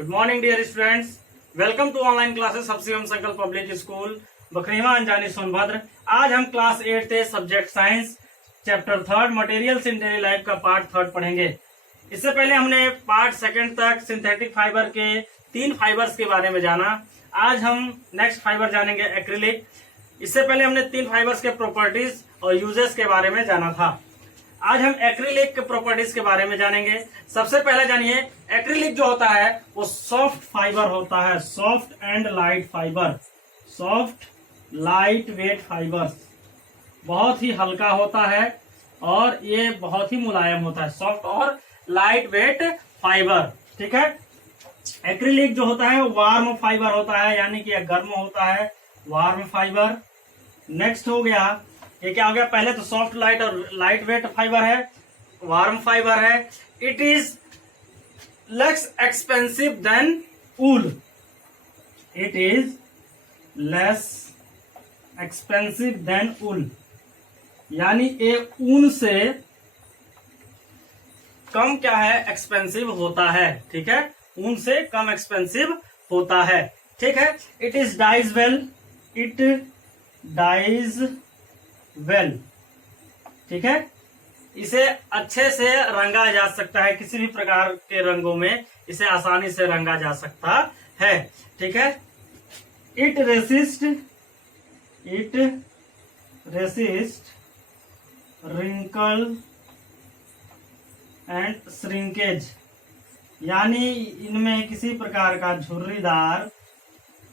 Good morning dear students, welcome to online classes सबसे Sankalp public school Bakhariwa Anjani Sonbhadra. आज हम class 8 subject science chapter 3 materials in daily life का part 3 पढ़ेंगे। इससे पहले हमने पार्ट 2 तक सिंथेटिक फाइबर के 3 फाइबर्स के बारे में जाना। आज हम नेक्स्ट फाइबर जानेंगे एक्रिलिक। इससे पहले हमने 3 फाइबर्स के प्रॉपर्टीज और यूजेस के बारे में जाना था। आज हम एक्रिलिक के प्रॉपर्टीज के बारे में जानेंगे। सबसे पहले जानिए, एक्रिलिक जो होता है वो सॉफ्ट फाइबर होता है, soft and light fibre, soft light weight fibre, बहुत ही हल्का होता है और ये बहुत ही मुलायम होता है, सॉफ्ट और लाइट वेट फाइबर। ठीक है। एक्रिलिक जो होता है वार्म फाइबर होता है, यानी कि गर्म होता है, वार्म फाइबर। नेक्स्ट हो गया, ये क्या हो गया, पहले तो सॉफ्ट लाइट और लाइट वेट फाइबर है, वार्म फाइबर है। It is less expensive than wool, it is less expensive than wool, यानी ये ऊन से कम क्या है, एक्सपेंसिव होता है। ठीक है, ऊन से कम एक्सपेंसिव होता है। ठीक है। It is dyes well, it dyes well. ठीक है, इसे अच्छे से रंगा जा सकता है, किसी भी प्रकार के रंगों में इसे आसानी से रंगा जा सकता है। ठीक है। It resist wrinkle and shrinkage, यानी इनमें किसी प्रकार का झुर्रीदार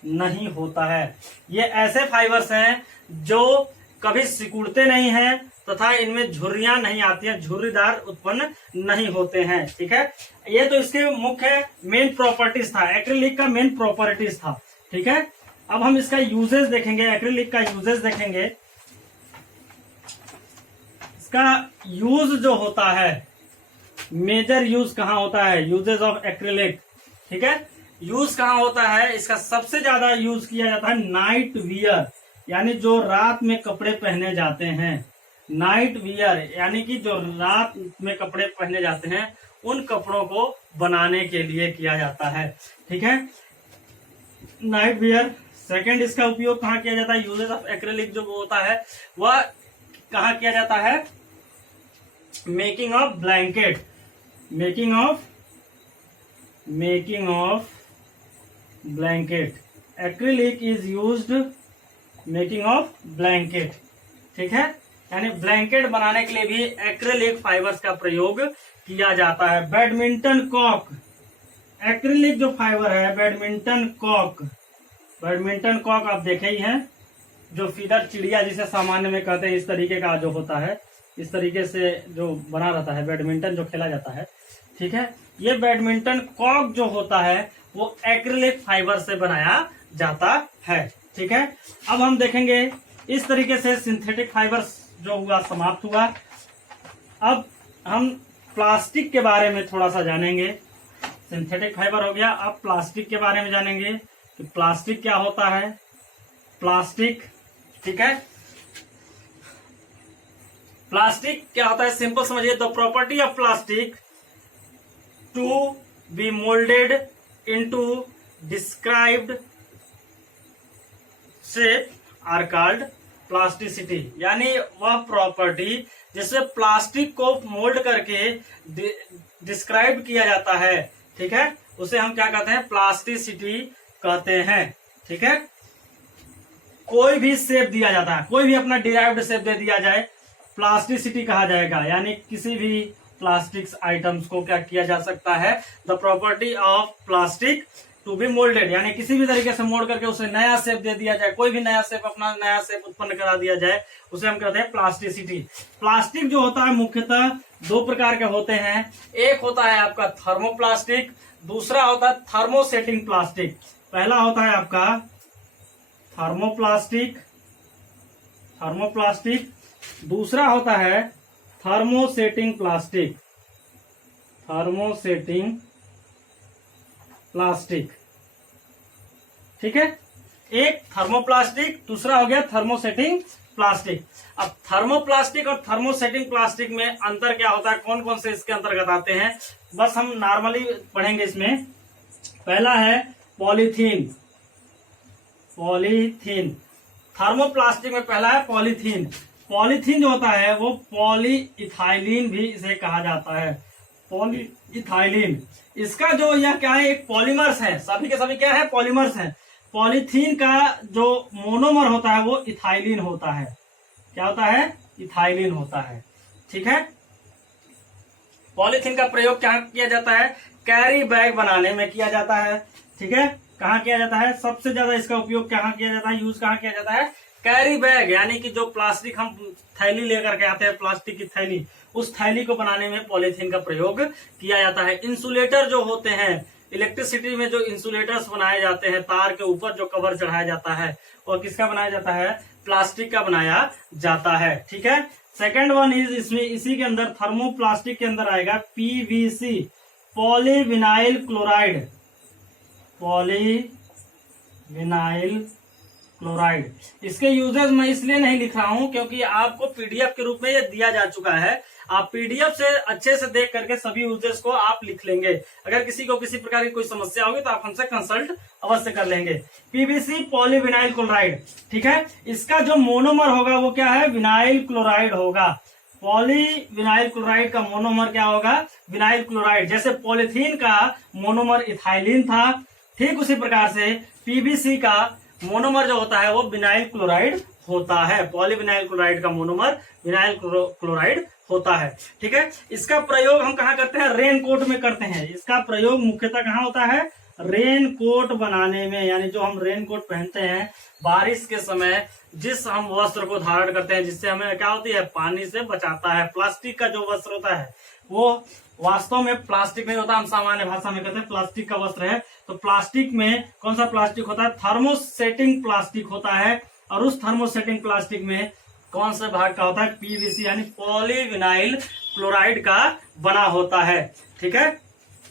नहीं होता है। ये ऐसे फाइबर्स हैं जो कभी सिकुड़ते नहीं हैं तथा इनमें झुर्रियां नहीं आती हैं, झुर्रीदार उत्पन्न नहीं होते हैं। ठीक है, ये तो इसके मुख्य मेन प्रॉपर्टीज था, एक्रिलिक का मेन प्रॉपर्टीज था। ठीक है, अब हम इसका यूजेस देखेंगे, एक्रिलिक का यूजेस देखेंगे। इसका यूज जो होता है, मेजर यूज कहाँ होता है, यूजेस ऑफ एक्रिलिक। ठीक है, यूज कहाँ होता है, इसका सबसे ज्यादा यूज किया जाता है नाइट वियर, यानी जो रात में कपड़े पहने जाते हैं। नाइट वियर यानी कि जो रात में कपड़े पहने जाते हैं, उन कपड़ों को बनाने के लिए किया जाता है। ठीक है, नाइट वियर। सेकंड, इसका उपयोग कहाँ किया जाता है, यूजेस ऑफ एक्रिलिक जो होता है वह कहाँ किया जाता है, making of blanket, making of blanket. Acrylic is used making of blanket. ठीक है, यानी ब्लैंकेट बनाने के लिए भी एक्रिलिक फाइबर्स का प्रयोग किया जाता है। बैडमिंटन कॉक, एक्रिलिक जो फाइबर है, बैडमिंटन कॉक आप देखे ही हैं, जो फीदर चिड़िया जिसे सामान्य में कहते हैं, इस तरीके का जो होता है, इस तरीके से जो बना रहता है, बैडमिंटन जो खेला जाता है। ठीक है, ये बैडमिंटन कॉक जो होता है वो एक्रिलिक फाइबर से बनाया जाता है। ठीक है, अब हम देखेंगे इस तरीके से सिंथेटिक फाइबर्स जो हुआ समाप्त हुआ। अब हम प्लास्टिक के बारे में थोड़ा सा जानेंगे। सिंथेटिक फाइबर हो गया, अब प्लास्टिक के बारे में जानेंगे कि प्लास्टिक क्या होता है। प्लास्टिक, ठीक है, प्लास्टिक क्या होता है, सिंपल समझिए। The property of plastic to be moulded into described shape are called plasticity, यानी वह प्रॉपर्टी जिससे प्लास्टिक को मोल्ड करके डिस्क्राइब किया जाता है, ठीक है, उसे हम क्या कहते हैं, प्लास्टिसिटी कहते हैं। ठीक है, कोई भी शेप दिया जाता है, कोई भी अपना डिराइव्ड शेप दे दिया जाए, प्लास्टिसिटी कहा जाएगा। यानी किसी भी प्लास्टिक्स आइटम्स को क्या किया जा सकता है, the property of plastic to be moulded, यानी किसी भी तरीके से मोल्ड करके उसे नया शेप दे दिया जाए, कोई भी नया शेप, अपना नया शेप उत्पन्न करा दिया जाए, उसे हम कहते हैं प्लास्टिसिटी। प्लास्टिक जो होता है मुख्यतः 2 प्रकार के होते हैं। एक होता है आपका थर्मोप्लास्टिक, दूसरा होता है थर्मोसेटिंग प्लास्टिक। पहला होता है आपका थर्मोप्लास्टिक, दूसरा होता है थर्मोसेटिंग प्लास्टिक, ठीक है, एक थर्मोप्लास्टिक, दूसरा हो गया थर्मोसेटिंग प्लास्टिक। अब थर्मोप्लास्टिक और थर्मोसेटिंग प्लास्टिक में अंतर क्या होता है, कौन कौन से इसके अंतर्गत आते हैं, बस हम नॉर्मली पढ़ेंगे इसमें। पहला है पॉलीथीन। पॉलीथीन, थर्मोप्लास्टिक में पहला है पॉलीथीन। पॉलीथीन जो होता है वो पॉलीइथाइलिन भी इसे कहा जाता है, पॉलीइथाइलिन। इसका जो यह क्या है, एक पॉलीमर्स है, सभी के सभी क्या है, पॉलीमर्स है। पॉलीथीन का जो मोनोमर होता है वो इथाइलिन होता है। क्या होता है, इथाइलिन होता है। ठीक है, पॉलीथीन का प्रयोग कहाँ किया जाता है, कैरी बैग बनाने में किया जाता है। ठीक है, कहाँ किया जाता है, सबसे ज्यादा इसका उपयोग कहाँ किया जाता है, यूज कहाँ किया जाता है, कैरी बैग, यानी कि जो प्लास्टिक हम थैली लेकर के आते हैं, प्लास्टिक की थैली, उस थैली को बनाने में पॉलीथीन का प्रयोग किया जाता है। इंसुलेटर जो होते हैं, इलेक्ट्रिसिटी में जो इंसुलेटर्स बनाए जाते हैं, तार के ऊपर जो कवर चढ़ाया जाता है, वो किसका बनाया जाता है, प्लास्टिक का बनाया जाता है। ठीक है, सेकेंड वन इज, इसमें इसी के अंदर थर्मोप्लास्टिक के अंदर आएगा PVC, polyvinyl chloride. Polyvinyl chloride, इसके यूजेस मैं इसलिए नहीं लिख रहा हूं क्योंकि आपको पीडीएफ के रूप में ये दिया जा चुका है। आप पीडीएफ से अच्छे से देख करके सभी यूजेस को आप लिख लेंगे। अगर किसी को किसी प्रकार की कोई समस्या होगी तो आप हमसे कंसल्ट अवश्य कर लेंगे। पीवीसी पॉलीविनाइल क्लोराइड, ठीक है, इसका जो मोनोमर होगा वो क्या है, विनाइल क्लोराइड होगा। पॉलीविनाइल क्लोराइड का मोनोमर क्या होगा, विनाइल क्लोराइड। जैसे पॉलीथीन का मोनोमर इथाइलिन था, ठीक उसी प्रकार से पीवीसी का मोनोमर जो होता है वो विनाइल क्लोराइड होता है। पॉलीविनाइल क्लोराइड का मोनोमर विनाइल क्लोराइड होता है। ठीक है, इसका प्रयोग हम कहाँ करते हैं, रेन कोट में करते हैं। इसका प्रयोग मुख्यतः कहाँ होता है, रेन कोट बनाने में, यानी जो हम रेन कोट पहनते हैं बारिश के समय, जिस हम वस्त्र को धारण करते हैं, जिससे हमें क्या होती है, पानी से बचाता है। प्लास्टिक का जो वस्त्र होता है वो वास्तव में प्लास्टिक नहीं होता, हम सामान्य भाषा में कहते हैं प्लास्टिक का वस्त्र है। तो प्लास्टिक में कौन सा प्लास्टिक होता है, थर्मोसेटिंग प्लास्टिक होता है। और उस थर्मोसेटिंग प्लास्टिक में कौन से भाग का होता है, पीवीसी यानी पॉलीविनाइल क्लोराइड का बना होता है। ठीक है,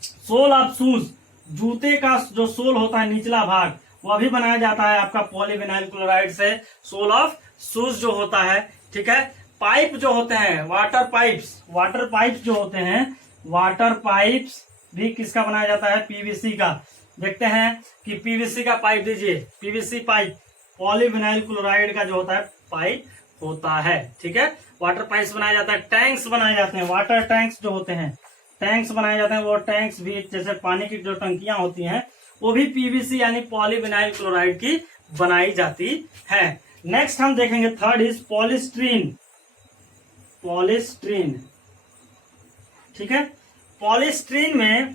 सोल ऑफ शूज, जूते का जो सोल होता है निचला भाग, वह भी बनाया जाता है आपका पॉलीविनाइल क्लोराइड से, सोल ऑफ शूज जो होता है। ठीक है, पाइप जो होते हैं, वाटर पाइप्स जो होते हैं, वाटर पाइप्स भी किसका बनाया जाता है, पीवीसी का। देखते हैं कि पीवीसी का पाइप दीजिए, पीवीसी पाइप पॉलीविनाइल क्लोराइड का जो होता है पाइप होता है। ठीक है, वाटर पाइप्स बनाया जाता है। टैंक्स बनाए जाते हैं, वाटर टैंक्स जो होते हैं, टैंक्स बनाए जाते हैं। वो टैंक्स भी, जैसे पानी की जो टंकियां होती हैं, वो भी पीवीसी यानी पॉलीविनाइल क्लोराइड की बनाई जाती है। नेक्स्ट हम देखेंगे, थर्ड इज पॉलीस्ट्रीन। ठीक है, पॉलीस्ट्रीन में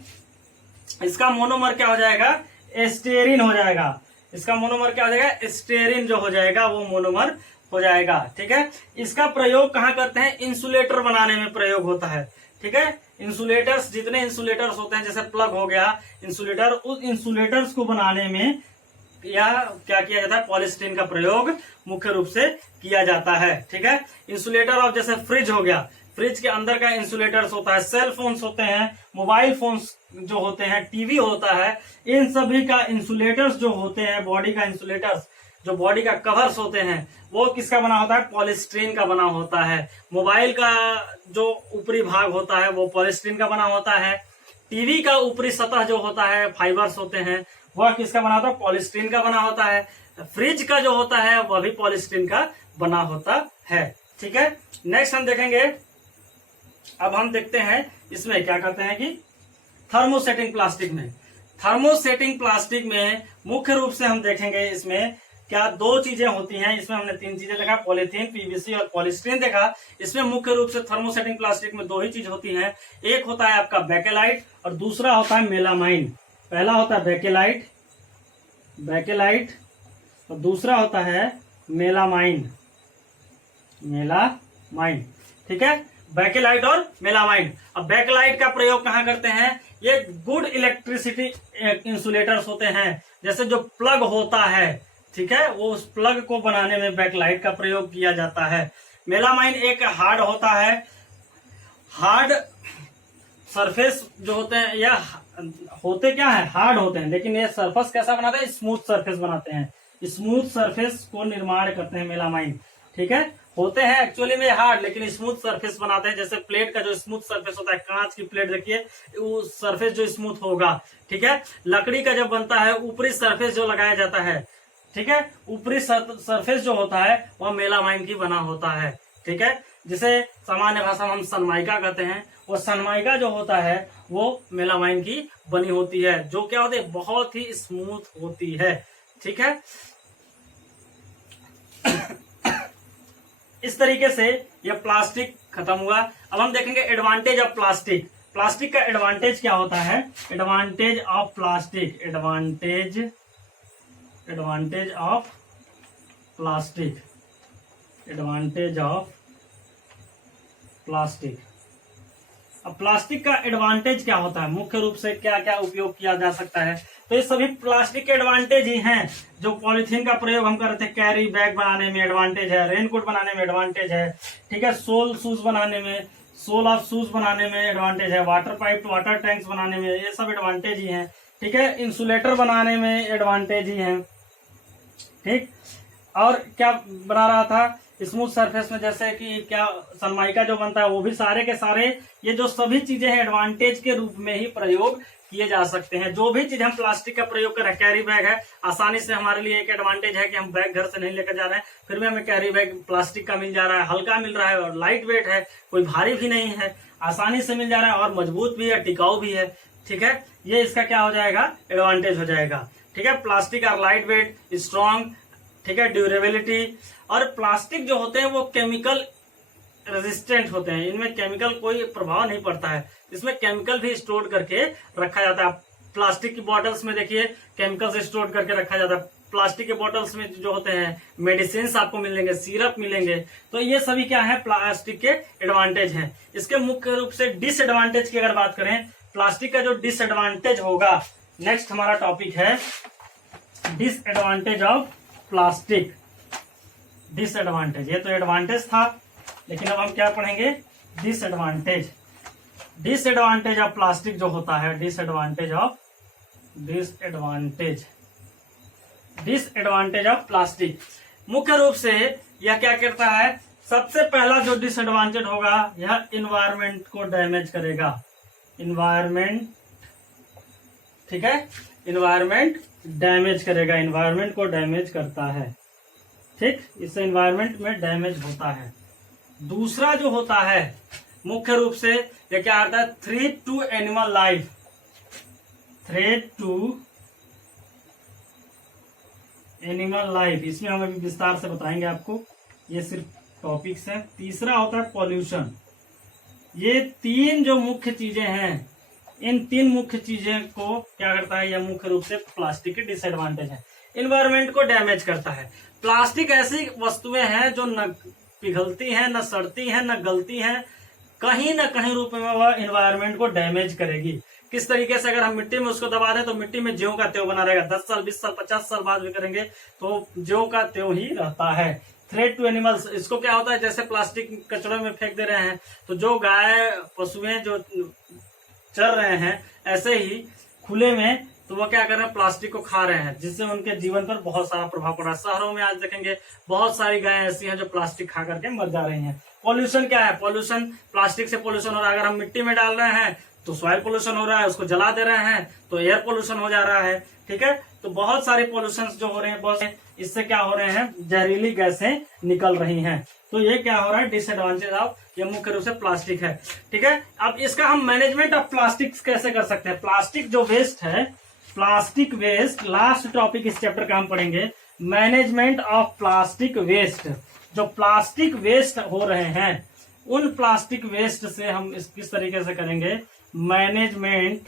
इसका मोनोमर क्या हो जाएगा, एस्टेरिन हो जाएगा। इसका मोनोमर क्या हो जाएगा, एस्टेरिन जो हो जाएगा वो मोनोमर हो जाएगा। ठीक है, इसका प्रयोग कहाँ करते हैं, इंसुलेटर बनाने में प्रयोग होता है। ठीक है, इंसुलेटर्स, जितने इंसुलेटर्स होते हैं, जैसे प्लग हो गया इंसुलेटर, उस इंसुलेटर्स को बनाने में या क्या किया जाता है, पॉलीस्टीरीन का प्रयोग मुख्य रूप से किया जाता है। ठीक है, इंसुलेटर ऑफ, जैसे फ्रिज हो गया, फ्रिज के अंदर का इंसुलेटर्स होता है, सेल फोन्स होते हैं, मोबाइल फोन्स जो होते हैं, टीवी होता है, इन सभी का इंसुलेटर्स जो होते हैं, बॉडी का इंसुलेटर्स, जो बॉडी का कवर्स होते हैं, वो किसका बना होता है, पॉलीस्टीरीन का बना होता है। मोबाइल का जो ऊपरी भाग होता है वो पॉलीस्टीरीन का बना होता है। टीवी का ऊपरी सतह जो होता है, फाइबर्स होते हैं, वह किसका बना होता है, पॉलीस्टीरीन का बना होता है। फ्रिज का जो होता है वह भी पॉलीस्टीरीन का बना होता है। ठीक है, नेक्स्ट हम देखेंगे, अब हम देखते हैं इसमें क्या करते हैं कि थर्मोसेटिंग प्लास्टिक में मुख्य रूप से हम देखेंगे इसमें क्या दो चीजें होती हैं। इसमें हमने तीन चीजें देखा, पॉलीथीन, पीवीसी और पॉलीस्टीरीन देखा। इसमें मुख्य रूप से थर्मोसेटिंग प्लास्टिक में दो ही चीज होती हैं, एक होता है आपका बेकेलाइट और दूसरा होता है मेलामाइन। पहला होता है बेकेलाइट और दूसरा होता है मेलामाइन। ठीक है, बेकेलाइट और मेलामाइन। अब बेकेलाइट का प्रयोग कहाँ करते हैं, ये गुड इलेक्ट्रिसिटी इंसुलेटर्स होते हैं, जैसे जो प्लग होता है, ठीक है, वो उस प्लग को बनाने में बेकेलाइट का प्रयोग किया जाता है। मेलामाइन एक हार्ड होता है, हार्ड सरफेस जो होते हैं, या होते क्या है, हार्ड होते हैं, लेकिन ये सरफेस कैसा बनाते हैं, स्मूथ सरफेस बनाते हैं, स्मूथ सरफेस को निर्माण करते हैं मेलामाइन। ठीक है, होते हैं एक्चुअली में हार्ड, लेकिन स्मूथ सरफेस बनाते हैं। जैसे प्लेट का जो स्मूथ सरफेस होता है, कांच की प्लेट देखिए, वो सरफेस जो स्मूथ होगा, ठीक है। लकड़ी का जब बनता है, ऊपरी सरफेस जो लगाया जाता है, ठीक है, ऊपरी सरफेस जो होता है वह मेलामाइन की बना होता है, ठीक है, जिसे सामान्य भाषा में हम सनमाइका कहते हैं। वो सनमाइका जो होता है वो मेलामाइन की बनी होती है, जो क्या होती है, बहुत ही स्मूथ होती है, ठीक है। इस तरीके से ये प्लास्टिक खत्म हुआ। अब हम देखेंगे एडवांटेज ऑफ प्लास्टिक। प्लास्टिक का एडवांटेज क्या होता है? Advantage of plastic, advantage of plastic, advantage of plastic. अब प्लास्टिक का एडवांटेज क्या होता है? मुख्य रूप से क्या क्या उपयोग किया जा सकता है? तो ये सभी प्लास्टिक के एडवांटेज ही हैं। जो पॉलिथीन का प्रयोग हम करते हैं, कैरी बैग बनाने में एडवांटेज है, रेनकोट बनाने में एडवांटेज है, ठीक है, सोल शूज बनाने में, सोल ऑफ शूज बनाने में एडवांटेज है, वाटर पाइप वाटर टैंक्स बनाने में, ये सब एडवांटेज ही हैं, ठीक है, इंसुलेटर बनाने में एडवांटेज ही हैं, ठीक। और क्या बना रहा था स्मूथ सरफेस में, जैसे कि क्या सनमाइका जो बनता है, वो भी सारे के सारे ये जो सभी चीजें हैं एडवांटेज के रूप में ही प्रयोग किए जा सकते हैं। जो भी चीज हम प्लास्टिक का प्रयोग कर रहे हैं, कैरी बैग है, आसानी से हमारे लिए एक एडवांटेज है कि हम बैग घर से नहीं लेकर जा रहे हैं, फिर भी हमें कैरी बैग प्लास्टिक का मिल जा रहा है, हल्का मिल रहा है और लाइट वेट है, कोई भारी भी नहीं है, आसानी से मिल जा रहा है और मजबूत भी है, टिकाऊ भी है, ठीक है। ये इसका क्या हो जाएगा? एडवांटेज हो जाएगा, ठीक है। Plastic are lightweight, strong, ठीक है, ड्यूरेबिलिटी। और प्लास्टिक जो होते हैं वो केमिकल रेजिस्टेंट होते हैं, इनमें केमिकल कोई प्रभाव नहीं पड़ता है, इसमें केमिकल भी स्टोर करके रखा जाता है। प्लास्टिक की बॉटल्स में देखिए केमिकल से स्टोर करके रखा जाता है। प्लास्टिक के बॉटल्स में जो होते हैं मेडिसिन आपको मिलेंगे, सिरप मिलेंगे, तो ये सभी क्या है? प्लास्टिक के एडवांटेज हैं। इसके मुख्य रूप से डिसएडवांटेज की अगर बात करें, प्लास्टिक का जो डिसएडवांटेज होगा, नेक्स्ट हमारा टॉपिक है डिसएडवांटेज ऑफ प्लास्टिक। डिसएडवांटेज, ये तो एडवांटेज था, लेकिन अब हम क्या पढ़ेंगे? डिसएडवांटेज। डिसएडवांटेज ऑफ प्लास्टिक जो होता है, डिसएडवांटेज ऑफ प्लास्टिक। मुख्य रूप से यह क्या करता है? सबसे पहला जो डिसएडवांटेज होगा, यह इन्वायरमेंट को डैमेज करेगा। इन्वायरमेंट, ठीक है, इन्वायरमेंट डैमेज करेगा, इन्वायरमेंट को डैमेज करता है, ठीक, इससे इन्वायरमेंट में डैमेज होता है। दूसरा जो होता है मुख्य रूप से ये क्या आता है? Threat to animal life, threat to animal life, इसमें हम अभी विस्तार से बताएंगे आपको, ये सिर्फ टॉपिक्स हैं। तीसरा होता है पॉल्यूशन। ये तीन जो मुख्य चीजें हैं, इन तीन मुख्य चीजें को क्या करता है? यह मुख्य रूप से प्लास्टिक के डिसएडवांटेज है। इन्वायरमेंट को डैमेज करता है। प्लास्टिक ऐसी वस्तुएं हैं जो न पिघलती हैं, न सड़ती हैं, न गलती हैं, कहीं न कहीं रूप में वह इन्वायरमेंट को डैमेज करेगी। किस तरीके से? अगर हम मिट्टी में उसको दबा दें तो मिट्टी में ज्यों का त्यों बना रहेगा, 10 साल 20 साल 50 साल बाद भी करेंगे तो ज्यों का त्यों ही रहता है। थ्रेट टू एनिमल्स, इसको क्या होता है? जैसे प्लास्टिक कचड़े में फेंक दे रहे हैं, तो जो गाय पशुएं जो चल रहे हैं ऐसे ही खुले में, तो वो क्या कर रहे हैं? प्लास्टिक को खा रहे हैं, जिससे उनके जीवन पर बहुत सारा प्रभाव पड़ रहा है। शहरों में आज देखेंगे बहुत सारी गायें ऐसी हैं जो प्लास्टिक खा करके मर जा रही हैं। पॉल्यूशन क्या है? पॉल्यूशन, प्लास्टिक से पॉल्यूशन हो रहा है। अगर हम मिट्टी में डाल रहे हैं तो सॉइल पोल्यूशन हो रहा है, उसको जला दे रहे हैं तो एयर पोल्यूशन हो जा रहा है, ठीक है। तो बहुत सारे पोल्यूशन जो हो रहे हैं, बहुत इससे क्या हो रहे हैं? जहरीली गैसें निकल रही हैं। तो ये क्या हो रहा है? डिसएडवांटेज ऑफ, ये मुख्य रूप से प्लास्टिक है, ठीक है। अब इसका हम मैनेजमेंट ऑफ प्लास्टिक कैसे कर सकते हैं? प्लास्टिक जो वेस्ट है, प्लास्टिक वेस्ट, लास्ट टॉपिक इस चैप्टर का हम पढ़ेंगे, मैनेजमेंट ऑफ प्लास्टिक वेस्ट। जो प्लास्टिक वेस्ट हो रहे हैं, उन प्लास्टिक वेस्ट से हम किस तरीके से करेंगे? Management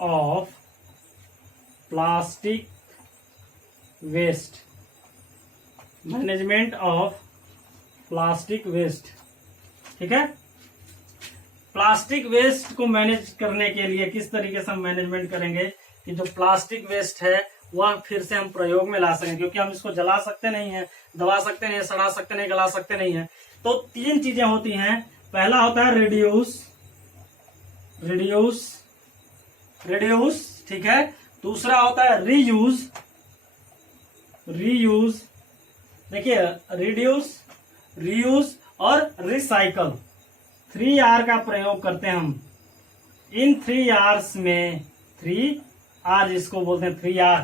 of plastic waste, management of plastic waste, ठीक है। प्लास्टिक वेस्ट को मैनेज करने के लिए किस तरीके से हम मैनेजमेंट करेंगे कि जो प्लास्टिक वेस्ट है वह फिर से हम प्रयोग में ला सकें, क्योंकि हम इसको जला सकते नहीं है, दबा सकते नहीं, सड़ा सकते नहीं, गला सकते नहीं है। तो तीन चीजें होती हैं। पहला होता है रिड्यूस, ठीक है। दूसरा होता है रीयूज, रीयूज, देखिए रिड्यूस, रीयूज और रिसाइकल, 3R का प्रयोग करते हैं हम। इन 3Rs में 3R जिसको बोलते हैं 3R,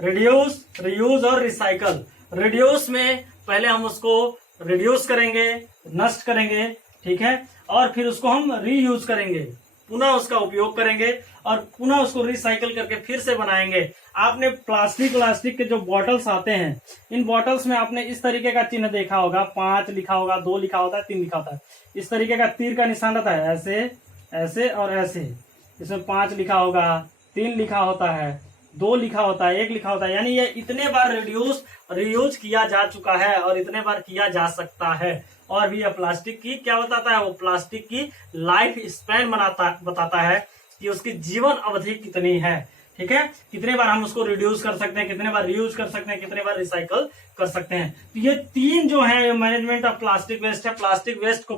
रिड्यूस, रियूज और रिसाइकल। रिड्यूस में पहले हम उसको रिड्यूस करेंगे, नष्ट करेंगे, ठीक है, और फिर उसको हम रीयूज करेंगे, पुनः उसका उपयोग करेंगे और पुनः उसको रिसाइकल करके फिर से बनाएंगे। आपने प्लास्टिक के जो बॉटल्स आते हैं, इन बॉटल्स में आपने इस तरीके का चिन्ह देखा होगा, 5 लिखा होगा, 2 लिखा होता है, 3 लिखा होता है, इस तरीके का तीर का निशान रहता है, ऐसे ऐसे और ऐसे। इसमें 5 लिखा होगा, 3 लिखा होता है, 2 लिखा होता है, 1 लिखा होता है, यानी ये इतने बार रिड्यूस रीयूज किया जा चुका है और इतने बार किया जा सकता है। और भी यह प्लास्टिक की क्या बताता है, वो प्लास्टिक की लाइफ स्पैन बताता है कि उसकी जीवन अवधि कितनी है, ठीक है, कितने बार हम उसको रिड्यूस कर सकते हैं, कितने बार रीयूज कर सकते हैं, कितने बार रिसाइकल कर सकते हैं। तो ये 3 जो है मैनेजमेंट ऑफ प्लास्टिक वेस्ट है। प्लास्टिक वेस्ट को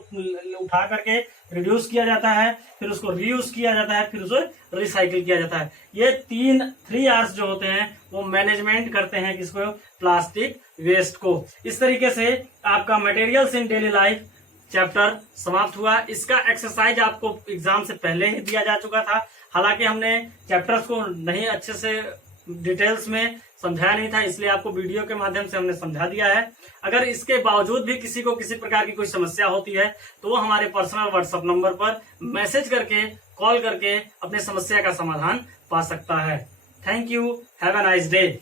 उठा करके रिड्यूस किया जाता है, फिर उसको रीयूज किया जाता है, फिर उसे रिसाइकिल किया जाता है। ये 3Rs जो होते हैं वो मैनेजमेंट करते हैं किसको, प्लास्टिक वेस्ट को। इस तरीके से आपका materials in daily life chapter समाप्त हुआ। इसका एक्सरसाइज आपको एग्जाम से पहले ही दिया जा चुका था, हालांकि हमने चैप्टर्स को नहीं अच्छे से डिटेल्स में समझाया नहीं था, इसलिए आपको वीडियो के माध्यम से हमने समझा दिया है। अगर इसके बावजूद भी किसी को किसी प्रकार की कोई समस्या होती है तो वो हमारे पर्सनल व्हाट्सएप नंबर पर मैसेज करके, कॉल करके अपने समस्या का समाधान पा सकता है। Thank you, have a nice day.